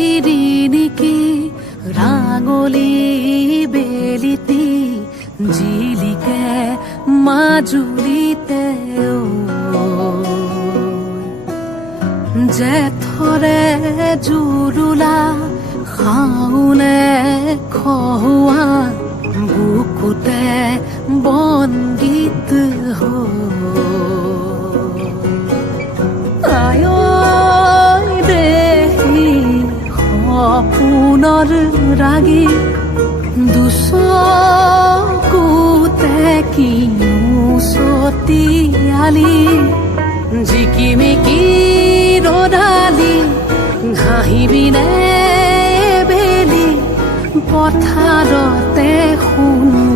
ৰিনিকি ৰাঙলি বেলিতি জিলিকে মাজুলিতে জেঠৰে জুৰুলা খাওনে খোৱা বুকুতে বন্দিত পুনৰ ৰাগি দুচকুতে কিনো চতিয়ালি জিকিমিকি ৰদালি ঘাঁহিবিনে বেলি পথাৰতে শুন